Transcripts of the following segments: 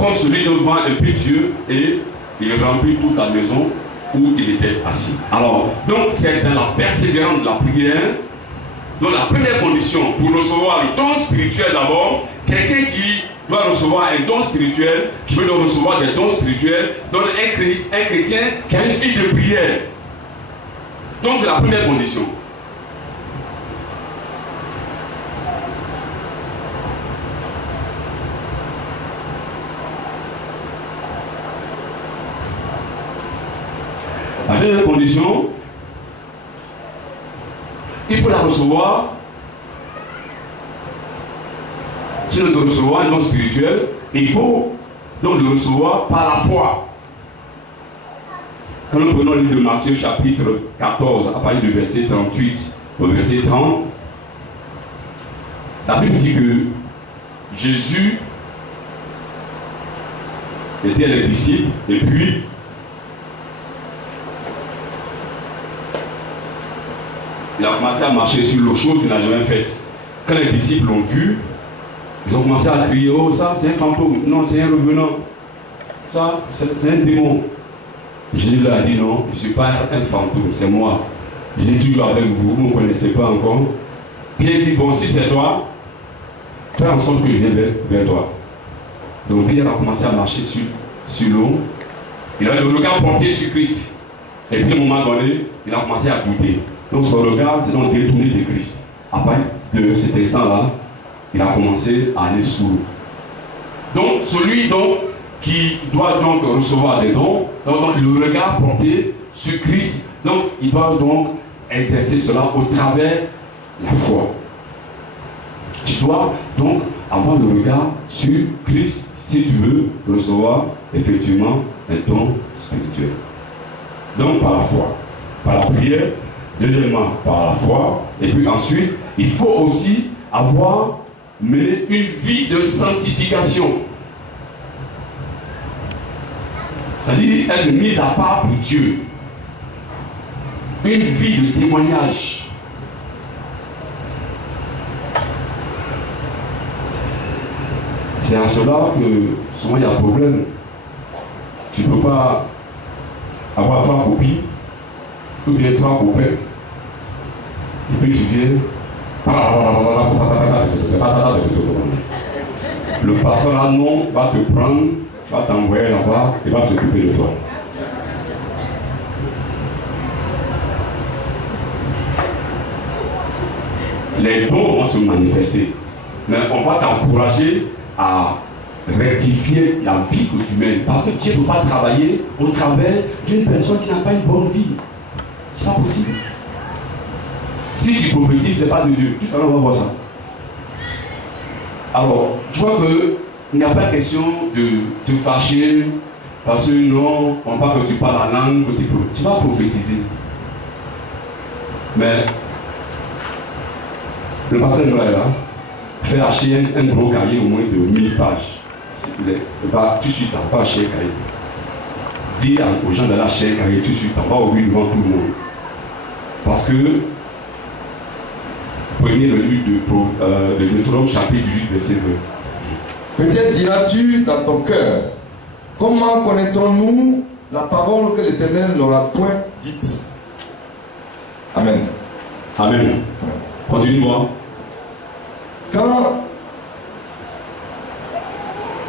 comme celui d'un vent impétueux, et il remplit toute la maison où il était assis. Alors, donc c'est dans la persévérance de la prière. Donc la première condition pour recevoir le don spirituel d'abord, quelqu'un qui doit recevoir un don spirituel, qui veut donc recevoir des dons spirituels, donc un chrétien qui a une vie de prière. Donc c'est la première condition. La deuxième condition, il faut la recevoir. Si on doit recevoir un don spirituel, il faut donc le recevoir par la foi. Quand nous prenons le livre de Matthieu chapitre 14, à partir du verset 38 au verset 30, la Bible dit que Jésus était les disciples et puis il a commencé à marcher sur l'eau, chose qu'il n'a jamais faite. Quand les disciples l'ont vu, ils ont commencé à crier, oh ça c'est un fantôme, non c'est un revenant, ça c'est un démon. Jésus leur a dit non, je ne suis pas un fantôme, c'est moi. Je suis toujours avec vous, vous ne me connaissez pas encore. Pierre dit, bon si c'est toi, fais en sorte que je vienne vers toi. Donc Pierre a commencé à marcher sur l'eau, il avait le regard porté sur Christ. Et puis à un moment donné, il a commencé à douter. Donc son regard s'est donc détourné de Christ. À partir de cet instant-là, il a commencé à aller sous l'eau. Donc celui donc qui doit donc recevoir des dons, donc le regard porté sur Christ, donc il doit donc exercer cela au travers de la foi. Tu dois donc avoir le regard sur Christ si tu veux recevoir effectivement un don spirituel. Donc par la foi, par la prière, deuxièmement par la foi, et puis ensuite il faut aussi avoir mené une vie de sanctification. C'est-à-dire être mise à part pour Dieu. Une vie de témoignage. C'est à cela que souvent il y a un problème. Tu ne peux pas avoir 3 copies, ou bien 3 copains, et puis tu viens. Le pasteur là, non, va te prendre, va t'envoyer là-bas et va s'occuper de toi. Les dons vont se manifester, mais on va t'encourager à rectifier la vie que tu mènes, parce que Dieu ne peut pas travailler au travers d'une personne qui n'a pas une bonne vie. C'est pas possible. Si tu prophétises, ce n'est pas de Dieu. Tout à l'heure, on va voir ça. Alors, tu vois qu'il n'y a pas question de te fâcher parce que non, on parle que tu parles la langue, que tu vas prophétiser. Mais le pasteur Noël là fait acheter un gros cahier au moins de 1000 pages. Tout de suite, on va acheter un cahier. Dis aux gens d'aller acheter un cahier tout de suite, on va ouvrir devant tout le monde. Parce que prenez le livre de Deutéronome chapitre 8 verset 20. Peut-être diras-tu dans ton cœur, comment connaîtrons-nous la parole que l'Éternel n'aura point dite? Amen. Amen. Continue-moi.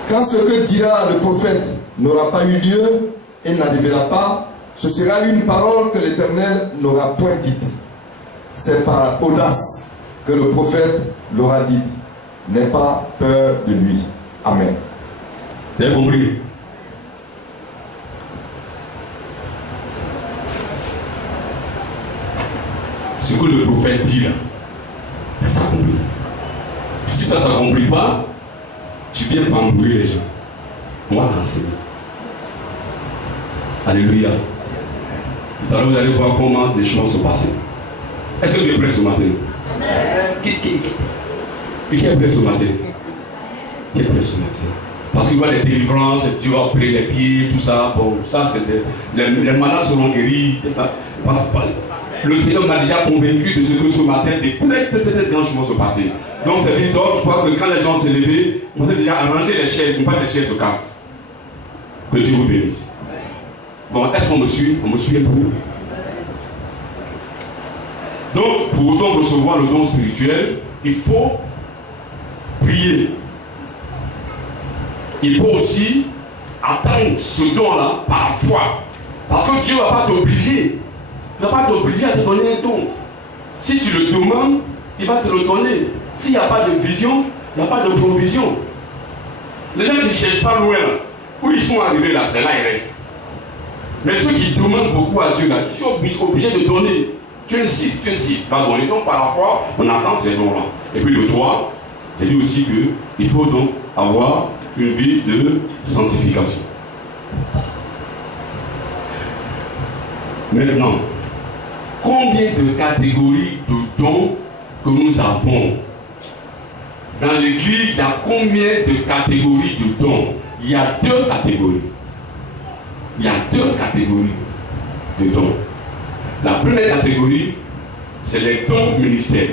Quand ce que dira le prophète n'aura pas eu lieu et n'arrivera pas, ce sera une parole que l'Éternel n'aura point dite. C'est par audace que le prophète l'aura dite. N'aie pas peur de lui. Amen. Vous avez compris? Ce que le prophète dit là, ça s'accomplit. Si ça ne s'accomplit pas, tu viens pour embrouiller les gens. On va l'enseigner. Alléluia. Tout à l'heure, vous allez voir comment les choses se passent. Est-ce que tu es prêt ce matin? Qui est prêt ce matin? Qui est prêt ce matin? Parce qu'il y a des délivrances, tu vas opérer les pieds, tout ça. Bon, ça c'est les malades seront guéris. Le Seigneur m'a déjà convaincu de ce que ce matin, des très grandes choses vont se passer. Donc c'est évident, je crois que quand les gens se levaient, on a déjà arrangé les chaises, pour pas que les chaises se cassent. Que Dieu vous bénisse. Bon, est-ce qu'on me suit? On me suit un peu. Donc, pour autant recevoir le don spirituel, il faut prier. Il faut aussi attendre ce don-là par la foi. Parce que Dieu ne va pas t'obliger. Il ne va pas t'obliger à te donner un don. Si tu le demandes, il va te le donner. S'il n'y a pas de vision, il n'y a pas de provision. Les gens qui ne cherchent pas loin, où ils sont arrivés là, c'est là ils restent. Mais ceux qui demandent beaucoup à Dieu, là, tu es obligé de donner. Tu insistes, va donner. Donc par la foi, on attend ces dons-là. Et puis le 3, j'ai dit aussi qu'il faut donc avoir une vie de sanctification. Maintenant, combien de catégories de dons que nous avons? Dans l'église, il y a combien de catégories de dons? Il y a 2 catégories. Il y a 2 catégories de dons. La première catégorie, c'est les dons ministères.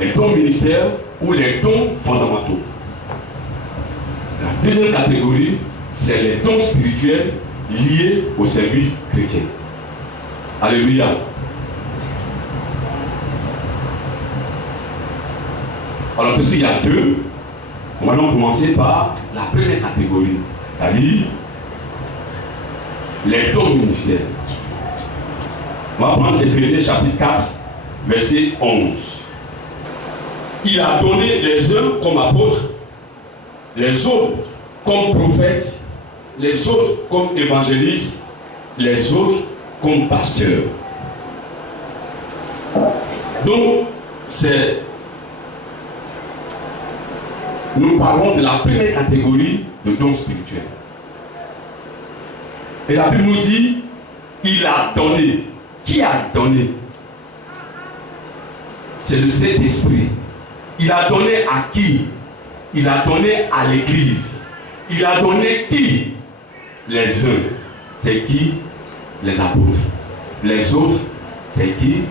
Les dons ministères ou les dons fondamentaux. La deuxième catégorie, c'est les dons spirituels liés au service chrétien. Alléluia. Alors, puisqu'il y a 2, on va donc commencer par la première catégorie, c'est-à-dire les dons ministères. On va prendre Éphésiens chapitre 4, verset 11. Il a donné les uns comme apôtres, les autres comme prophètes, les autres comme évangélistes, les autres comme pasteurs. Donc, nous parlons de la première catégorie de dons spirituels. Et la Bible nous dit, il a donné. Qui a donné? C'est le Saint-Esprit. Il a donné à qui? Il a donné à l'Église. Il a donné qui? Les uns. C'est qui? Les apôtres. Les autres, c'est qui?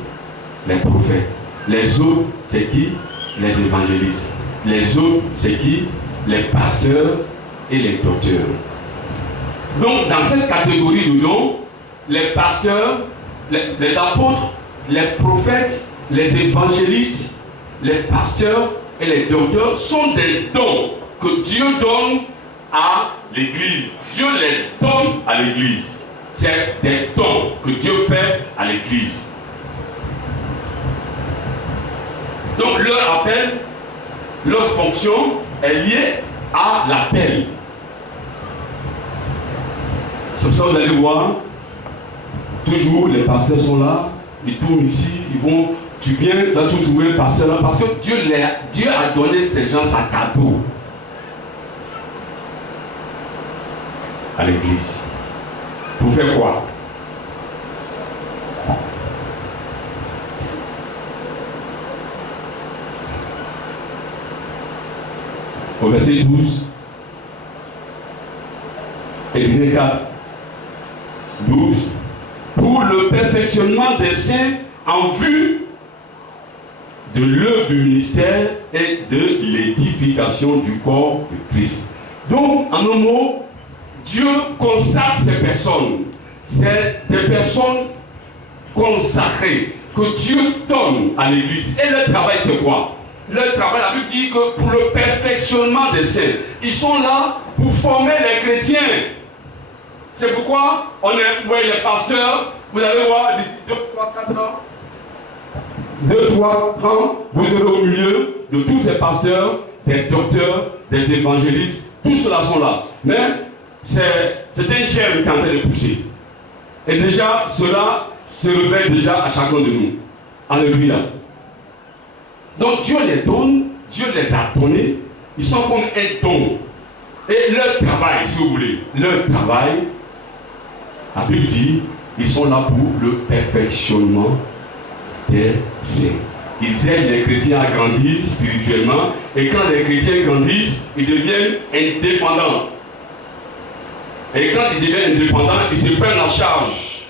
Les prophètes. Les autres, c'est qui? Les évangélistes. Les autres, c'est qui? Les pasteurs et les docteurs. Donc, dans cette catégorie de dons, les pasteurs, les apôtres, les prophètes, les évangélistes, les pasteurs et les docteurs sont des dons que Dieu donne à l'Église. Dieu les donne à l'Église. C'est des dons que Dieu fait à l'Église. Donc leur appel, leur fonction est liée à l'appel. C'est pour ça que vous allez voir, toujours les pasteurs sont là, ils tournent ici, ils vont, tu viens, là tu trouves un pasteur là, parce que Dieu a donné ces gens à cadeau à l'église. Pour faire quoi? Au verset 12, Éphésiens 4, 12, pour le perfectionnement des saints en vue de l'œuvre du ministère et de l'édification du corps de Christ. Donc, en un mot, Dieu consacre ces personnes. C'est des personnes consacrées que Dieu donne à l'Église. Et leur travail, c'est quoi? Leur travail, la Bible dit que pour le perfectionnement des saints, ils sont là pour former les chrétiens. C'est pourquoi on est, vous voyez les pasteurs, vous allez voir d'ici 2, 3, 4 ans. 2, 3, 4 ans, vous serez au milieu de tous ces pasteurs, des docteurs, des évangélistes, tous ceux-là sont là. Mais c'est un germe qui est en train de pousser. Et déjà, cela se révèle déjà à chacun de nous. Alléluia. Donc Dieu les donne, Dieu les a donnés, ils sont comme un don. Et leur travail, si vous voulez, leur travail, la Bible dit, ils sont là pour le perfectionnement des saints. Ils aident les chrétiens à grandir spirituellement, et quand les chrétiens grandissent, ils deviennent indépendants. Et quand ils deviennent indépendants, ils se prennent en charge.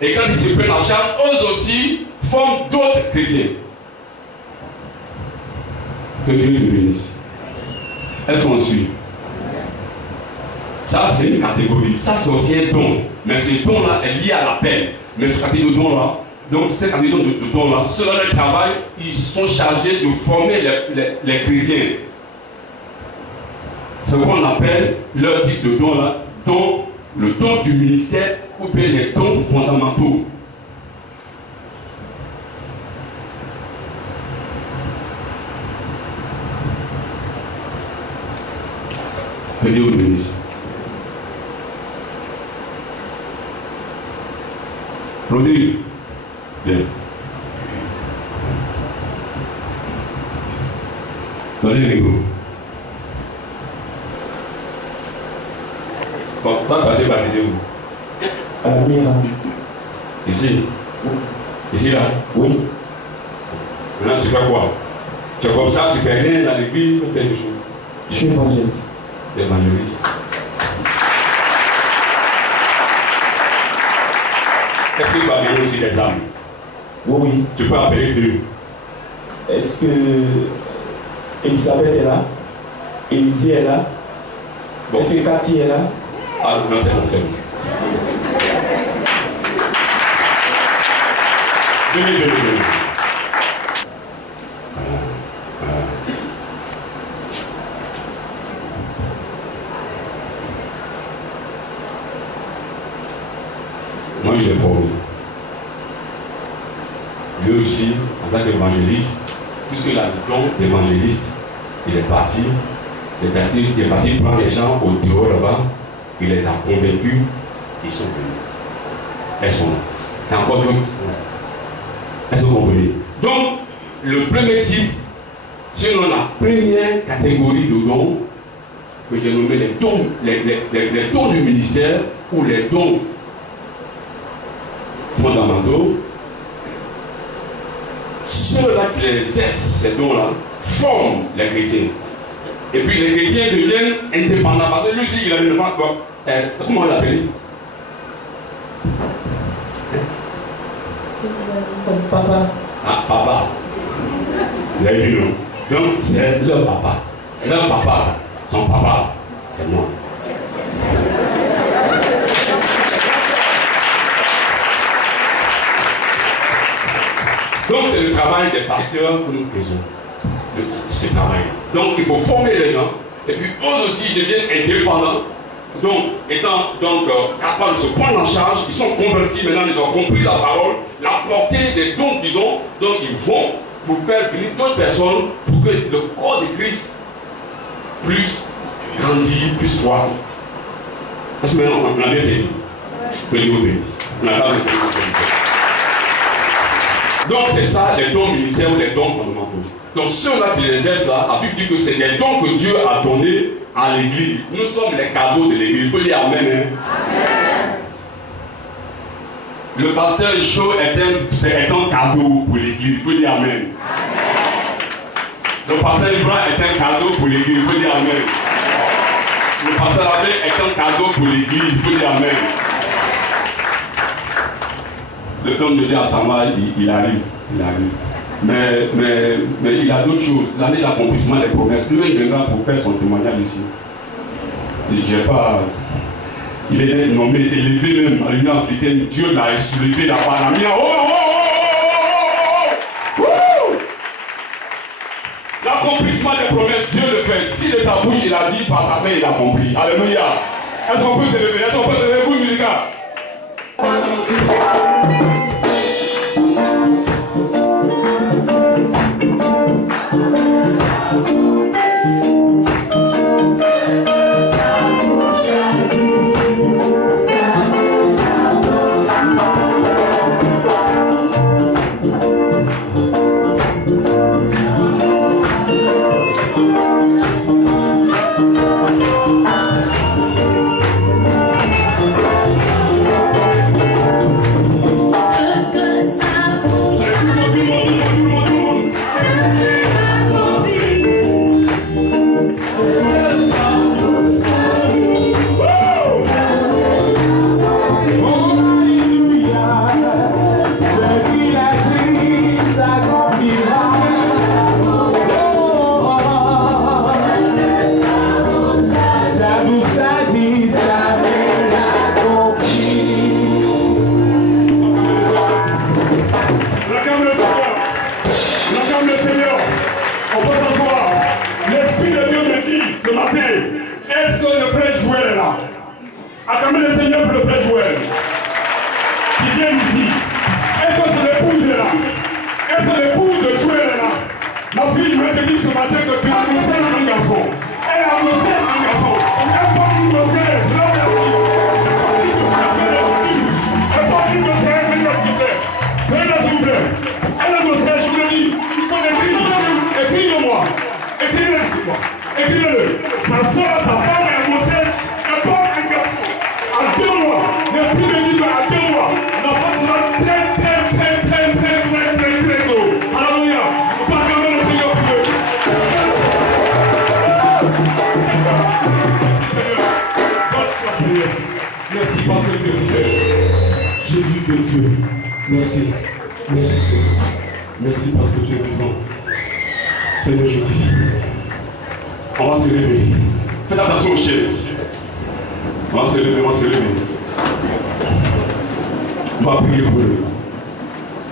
Et quand ils se prennent en charge, eux aussi forment d'autres chrétiens. Que Dieu te bénisse. Est-ce qu'on suit? Ça, c'est une catégorie. Ça, c'est aussi un don. Mais ce don-là est lié à l'appel. Mais ce catégorie de don-là, donc cette catégorie de don-là, ceux dans le travail, ils sont chargés de former les chrétiens. C'est ce qu'on appelle leur type de don-là, le don du ministère ou bien les dons fondamentaux. Venez au ministre. Rodrigue. Bien. Donnez-les. Bon, toi, tu vas te baptiser où? À la Mira. Ici? Oui. Ici, là? Oui. Maintenant, tu fais quoi? Tu es comme ça, tu fais rien dans l'église, tu fais des choses. Je suis évangéliste. Évangéliste. Est-ce que tu vas appeler aussi des âmes? Oui, oui. Tu peux appeler deux. Est-ce que Elisabeth est là? Émilie est là? Bon. Est-ce que Cathy est là? Ah non, c'est bon, c'est bon. Venez. Moi, il est formé. Lui aussi, en tant qu'évangéliste, puisqu'il a le don d'évangéliste, il est parti prendre les gens au dehors là-bas, il les a convaincus, ils sont venus. Elles sont là. Et encore d'autres. Elles sont convenues. Donc, le premier type, selon la première catégorie de dons, que j'ai nommé les dons du ministère ou les dons fondamentaux, ceux-là qui les exercent, ces dons-là, forment les chrétiens. Et puis les chrétiens deviennent indépendants. Parce que lui aussi, il a une demande quoi. Comment on l'appelle? Comme papa. Ah, papa. Vous avez vu, non? Donc c'est leur papa. Leur papa, son papa, c'est moi. Donc c'est le travail des pasteurs que nous faisons. Ce travail. Donc il faut former les gens. Et puis eux aussi ils deviennent indépendants. Donc étant capables de se prendre en charge, ils sont convertis maintenant, ils ont compris la parole, la portée des dons qu'ils ont. Donc ils vont pour faire venir d'autres personnes pour que le corps de Christ plus grandit, plus croître. Parce que maintenant on a bien saisi. Que Dieu vous bénisse. On a bien saisi. Donc c'est ça les dons ministériels ou les dons fondamentaux. Donc ceux-là qui les exercent là, la Bible dit que c'est des dons que Dieu a donnés à l'église. Nous sommes les cadeaux de l'église. Il faut dire amen. Amen. Le pasteur chaud est un cadeau pour l'église. Il faut dire amen. Amen. Le pasteur Ibra est un cadeau pour l'église. Il faut dire amen. Le pasteur Abbé est un cadeau pour l'église. Il faut dire amen. Le homme de Dieu à Sama, il arrive. Mais il a d'autres choses. L'année d'accomplissement des promesses. Lui, il viendra pour faire son témoignage ici. Il est nommé, élevé même à l'Union africaine. Dieu l'a soulevé la Panamia. L'accomplissement des promesses, Dieu le fait. Si de sa bouche il a dit, par sa main il a accompli. Alléluia. Est-ce qu'on peut s'élever? Est-ce qu'on peut s'élever, vous, musicats? Acclamez le Seigneur pour le frère Joël. Qui vient ici. Est-ce que c'est l'épouse là? Est-ce que l'épouse de Joël est là? Ma fille, je vais te dire ce matin que tu as annoncé un garçon. Elle a annoncé un garçon. Elle porte une grossesse. Elle porte une grossesse. Prenez s'il vous plaît. Elle a annoncé, je vous le dis. Il faut l'écrire. Écrivez-moi. Écrivez-le. Écrivez-le. Sa soeur, sa femme est annoncée. Elle porte un garçon. À 2 mois. L'esprit me dit à 2 mois. L'enfant sera très tôt. Alléluia. On peut acclamer le Seigneur pour eux. Merci parce que Dieu est fait. Jésus de Dieu. Merci. Merci. Merci parce que tu es vivant. Seigneur, je dis. On va se lever. Faites attention aux chaises. On va se lever, on va se lever. On va prier pour eux.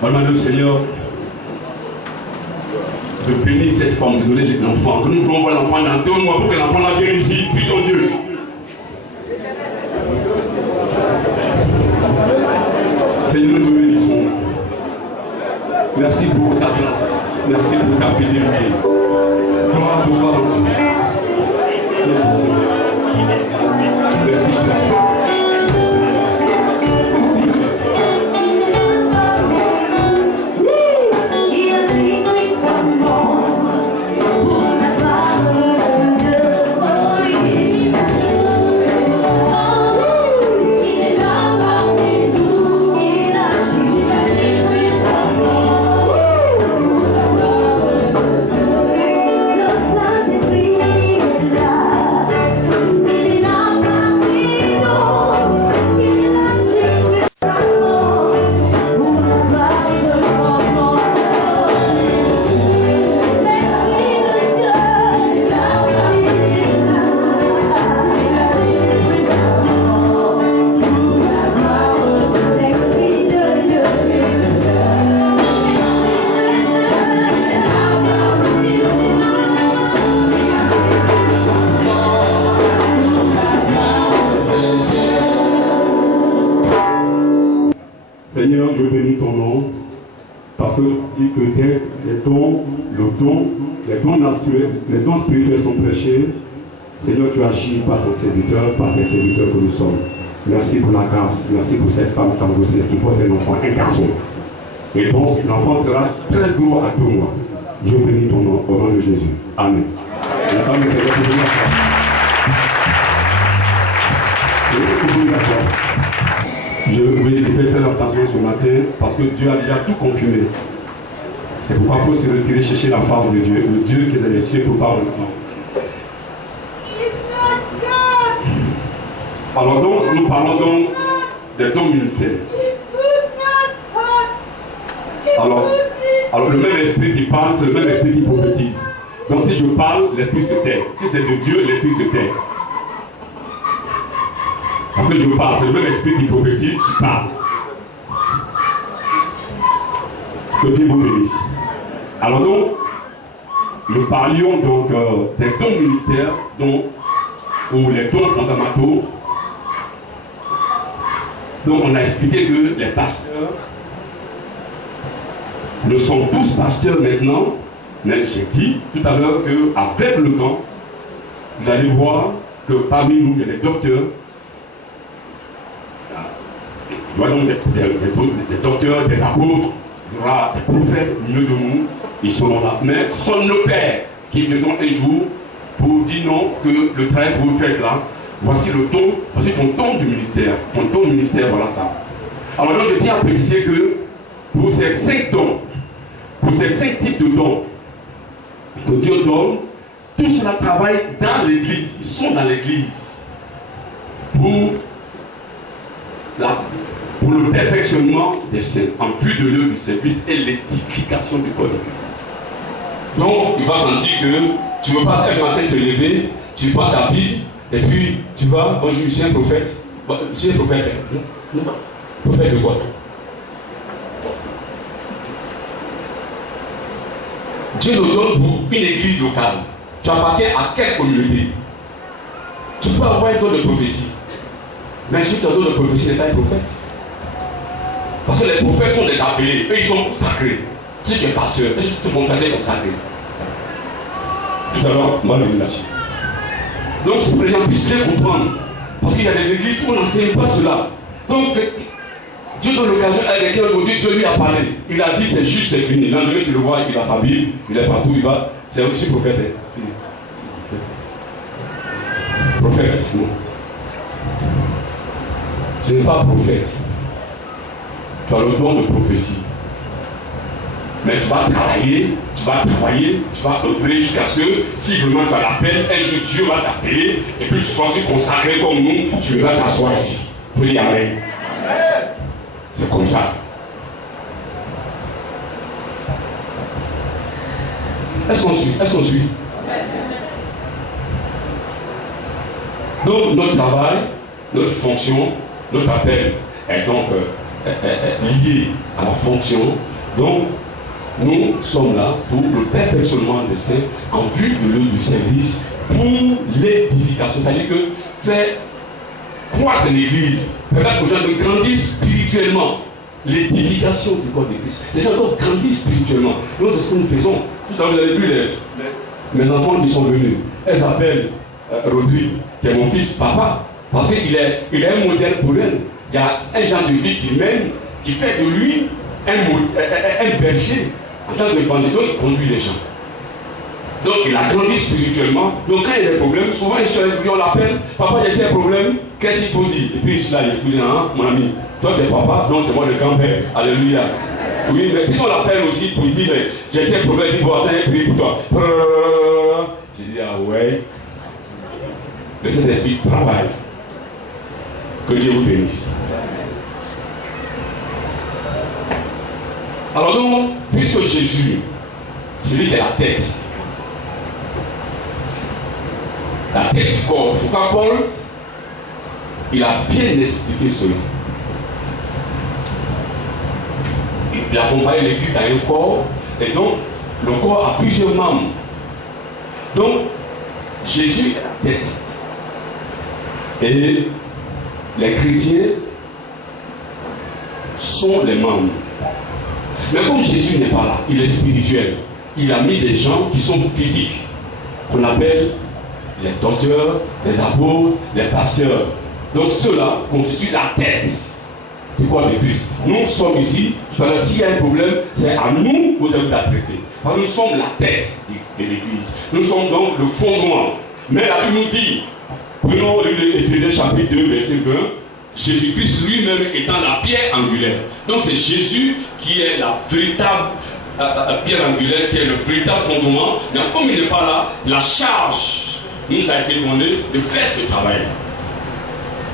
On va demander au Seigneur de bénir cette femme, de donner l'enfant. Que nous voulons voir l'enfant dans 2 mois pour que l'enfant la vienne ici. Puis ton Dieu. Seigneur, nous te bénissons. Merci pour ta grâce. Merci pour ta fidélité. Gloire à toi, mon Dieu. Merci, Seigneur. Merci, Seigneur. Seigneur, je bénis ton nom, parce que tu dis que les dons naturels, les dons spirituels sont prêchés. Seigneur, tu agis par ton serviteur, par tes serviteurs que nous sommes. Merci pour la grâce, merci pour cette femme grossesse qui porte un enfant, un garçon. Et donc, l'enfant sera très gros à 2 mois. Je bénis ton nom au nom de Jésus. Amen. La femme de Seigneur, je vais faire attention ce matin parce que Dieu a déjà tout confirmé. C'est pourquoi il faut se retirer chercher la face de Dieu, le Dieu qui est dans les cieux pour parler maintenant. Alors donc, nous parlons donc des dons ministères. Alors le même esprit qui parle, c'est le même esprit qui prophétise. Donc si je parle, l'esprit se tait. Si c'est de Dieu, l'esprit se tait. Après je parle, c'est le même esprit qui prophétise, qui parle. Que Dieu vous bénisse. Alors donc, nous parlions donc des dons ministères, ou les dons fondamentaux. Donc on a expliqué que les pasteurs ne sont tous pasteurs maintenant, mais j'ai dit tout à l'heure qu'avec le temps, vous allez voir que parmi nous, il y a des docteurs. Il y aura donc des docteurs, des apôtres, il y aura des prophètes au milieu de nous, ils seront là. Mais sont nos pères qui viendront un jour pour dire non, que le travail que vous faites là, voici le ton, voici ton ton du ministère. Ton ton du ministère, voilà ça. Alors donc je tiens à préciser que pour ces 5 dons, pour ces 5 types de dons que Dieu donne, tout cela travaille dans l'église. Ils sont dans l'église pour le perfectionnement des saints, en plus de l'œuvre du service et l'édification du corps de Christ. Donc, il va sentir que tu ne veux pas un matin te lever, tu prends ta Bible, et puis tu vas, moi je suis un prophète. Je suis un prophète. Non. Prophète de quoi? Dieu nous donne pour une église locale. Tu appartiens à quelle communauté? Tu peux avoir un don de prophétie. L'instructeur de prophétie n'est pas un prophète. Parce que les prophètes sont des appelés, eux ils sont consacrés. Si tu es pasteur, est-ce que tu es consacré? Tout à l'heure, on va venir là-dessus. Donc, c'est pour que les gens puissent bien comprendre. Parce qu'il y a des églises où on n'enseigne pas cela. Donc, Dieu donne l'occasion à quelqu'un aujourd'hui, Dieu lui a parlé. Il a dit c'est juste, c'est fini. L'un de tu le vois, il a sa Bible, il est partout, il va. C'est aussi prophète. Prophète, non. Ce n'est pas prophète. Tu as le don de prophétie. Mais tu vas travailler, tu vas œuvrer jusqu'à ce que, si vraiment tu as l'appel, un jour Dieu va t'appeler, et puis tu sois aussi consacré comme nous, tu vas t'asseoir ici. Pour dire Amen. C'est comme ça. Est-ce qu'on suit? Donc notre travail, notre fonction, notre appel est donc lié à la fonction. Donc nous sommes là pour le perfectionnement des saints en vue de l'œuvre du service pour l'édification. C'est-à-dire que faire croître l'église, permettre aux gens de grandir spirituellement. L'édification du corps de Christ. Les gens doivent grandir spirituellement. Nous, c'est ce que nous faisons. Tout à l'heure, vous avez vu mes enfants qui sont venus. Elles s'appellent Rodrigue, qui est mon fils papa, parce qu'il est un modèle pour elle. Il y a un genre de vie qu'il mène, qui fait de lui un berger en tant qu'évangile. Donc, il conduit les gens. Donc, il a grandi spirituellement. Donc, quand il y a des problèmes, souvent, on l'appelle, papa, il y a un problème, qu'est-ce qu'il faut dire? Et puis, là, il dit, hein, mon ami, toi, tu es papa, donc c'est moi le grand-père. Alléluia. Oui, mais puis on l'appelle aussi pour dire, mais j'ai un problème, il dit, bon, attends, prie pour toi. Je dis, ah ouais. Le Saint-Esprit travaille. Que Dieu vous bénisse. Alors donc, puisque Jésus, c'est lui qui est la tête. La tête du corps. C'est pourquoi Paul, il a bien expliqué cela. Il a comparé l'église à un corps, et donc le corps a plusieurs membres. Donc, Jésus est la tête. Et les chrétiens sont les membres. Mais comme Jésus n'est pas là, il est spirituel. Il a mis des gens qui sont physiques, qu'on appelle les docteurs, les apôtres, les pasteurs. Donc ceux-là constituent la tête du corps de Christ. Nous sommes ici, s'il y a un problème, c'est à nous que vous devez vous adresser. Parce que nous sommes la tête de l'Église. Nous sommes donc le fondement. Mais la Bible nous dit, prenons Éphésiens chapitre 2, verset 20, Jésus-Christ lui-même étant la pierre angulaire. Donc c'est Jésus qui est la véritable pierre angulaire, qui est le véritable fondement. Mais comme il n'est pas là, la charge nous a été donnée de faire ce travail.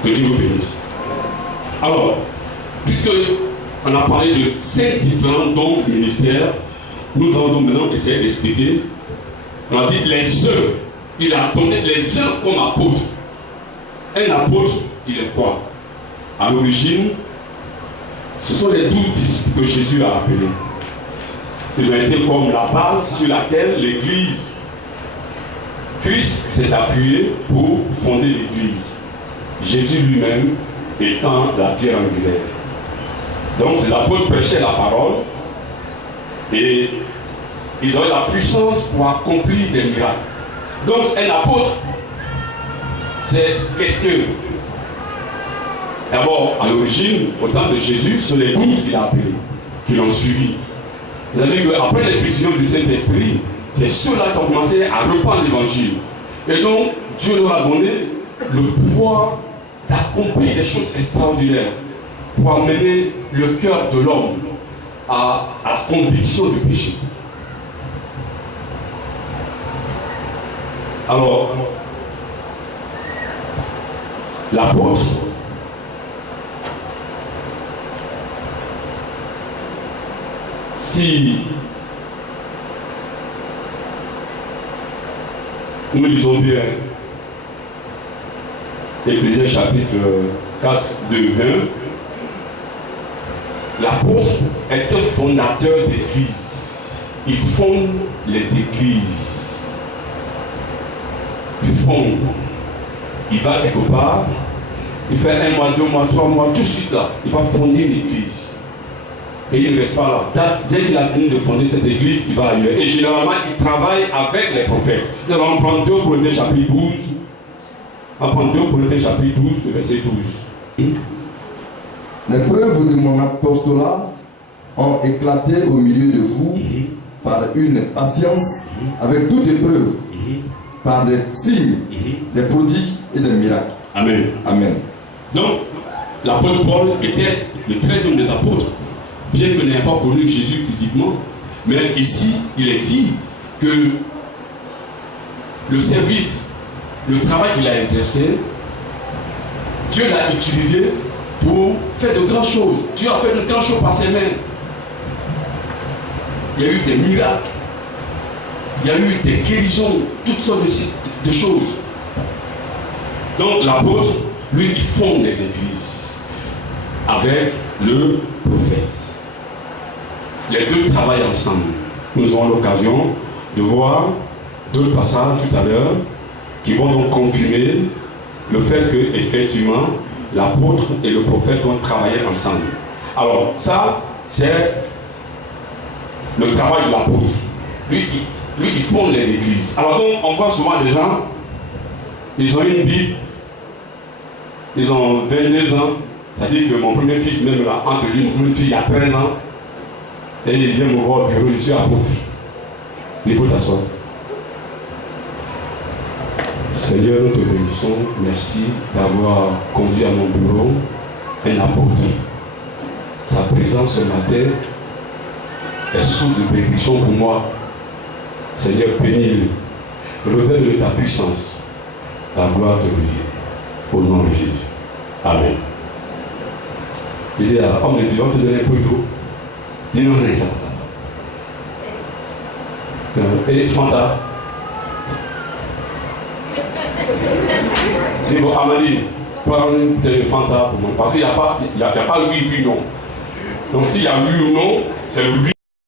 Que Dieu vous bénisse. Alors, puisque on a parlé de 5 différents dons ministères, nous allons donc maintenant essayer d'expliquer. On a dit les œuvres. Il a donné les œuvres comme apôtres. Un apôtre, il est quoi? À l'origine, ce sont les 12 disciples que Jésus a appelés. Ils ont été comme la base sur laquelle l'Église Christ s'est appuyé pour fonder l'Église. Jésus lui-même étant la pierre angulaire. Donc ces apôtres prêchaient la parole et ils avaient la puissance pour accomplir des miracles. Donc un apôtre, c'est quelqu'un. D'abord, à l'origine, au temps de Jésus, ce sont les 12 qu'il a appelés, qui l'ont suivi. Vous avez vu, après l'expulsion du Saint-Esprit, c'est ceux-là qui ont commencé à répandre l'évangile. Et donc, Dieu leur a donné le pouvoir d'accomplir des choses extraordinaires pour amener le cœur de l'homme à la conviction du péché. Alors, l'apôtre, si nous lisons bien Éphésiens chapitre 4, 2, 20, l'apôtre est un fondateur d'église. Il fonde les églises. Il fonde. Il va quelque part Il fait 1 mois, 2 mois, 3 mois, tout de suite là, il va fonder une église. Et il ne reste pas là. Dès qu'il a fini de fonder cette église, il va ailleurs. Et généralement, il travaille avec les prophètes. Nous allons prendre 2 Corinthiens chapitre 12. On va prendre 2 Corinthiens chapitre 12, verset 12. Les preuves de mon apostolat ont éclaté au milieu de vous par une patience avec toute épreuve, par des signes, des prodiges et des miracles. Amen. Amen. Donc, l'apôtre Paul était le 13e des apôtres, bien qu'il n'ait pas connu Jésus physiquement. Mais ici, il est dit que le service, le travail qu'il a exercé, Dieu l'a utilisé pour faire de grandes choses. Dieu a fait de grandes choses par ses mains. Il y a eu des miracles, il y a eu des guérisons, toutes sortes de choses. Donc l'apôtre, lui, il fonde les églises avec le prophète. Les deux travaillent ensemble. Nous aurons l'occasion de voir 2 passages tout à l'heure qui vont donc confirmer le fait que, effectivement, l'apôtre et le prophète ont travaillé ensemble. Alors, ça, c'est le travail de l'apôtre. Lui, il fonde les églises. Alors, donc, on voit souvent des gens, ils ont une Bible, ils ont 22 ans. C'est-à-dire que mon premier fils, même là, entre lui, mon premier fils, il a 13 ans. Et il vient me voir au bureau, je suis apôtre. Il faut t'asseoir. Seigneur, nous te bénissons. Merci d'avoir conduit à mon bureau un apôtre. Sa présence ce matin est source de bénédiction pour moi. Seigneur, bénis-le. Révèle ta puissance. La gloire te revient. Au nom de Jésus. Amen. Il dit à homme de Dieu, on te donne un peu d'eau. Dis-nous ça. Et Fanta. Dis bon, Amadi, prends une Fanta pour moi. Parce qu'il n'y a pas oui puis non. Donc s'il y a oui ou non, c'est oui.